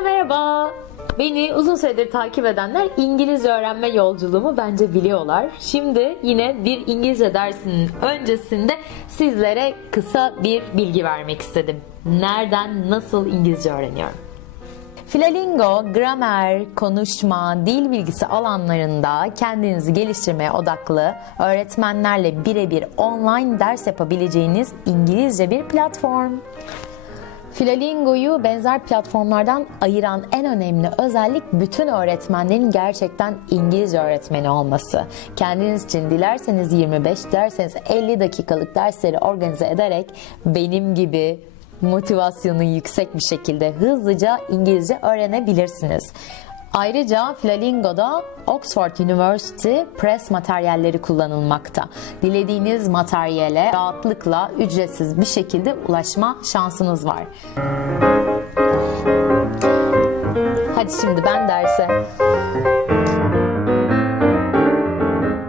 Merhaba. Beni uzun süredir takip edenler İngilizce öğrenme yolculuğumu bence biliyorlar. Şimdi yine bir İngilizce dersinin öncesinde sizlere kısa bir bilgi vermek istedim. Nereden nasıl İngilizce öğreniyorum? Flamingo, gramer, konuşma, dil bilgisi alanlarında kendinizi geliştirmeye odaklı öğretmenlerle birebir online ders yapabileceğiniz İngilizce bir platform. Flamingo'yu benzer platformlardan ayıran en önemli özellik bütün öğretmenlerin gerçekten İngilizce öğretmeni olması. Kendiniz için dilerseniz 25, dilerseniz 50 dakikalık dersleri organize ederek benim gibi motivasyonu yüksek bir şekilde hızlıca İngilizce öğrenebilirsiniz. Ayrıca Flamingo'da Oxford University Press materyalleri kullanılmakta. Dilediğiniz materyale rahatlıkla ücretsiz bir şekilde ulaşma şansınız var. Hadi şimdi ben derse.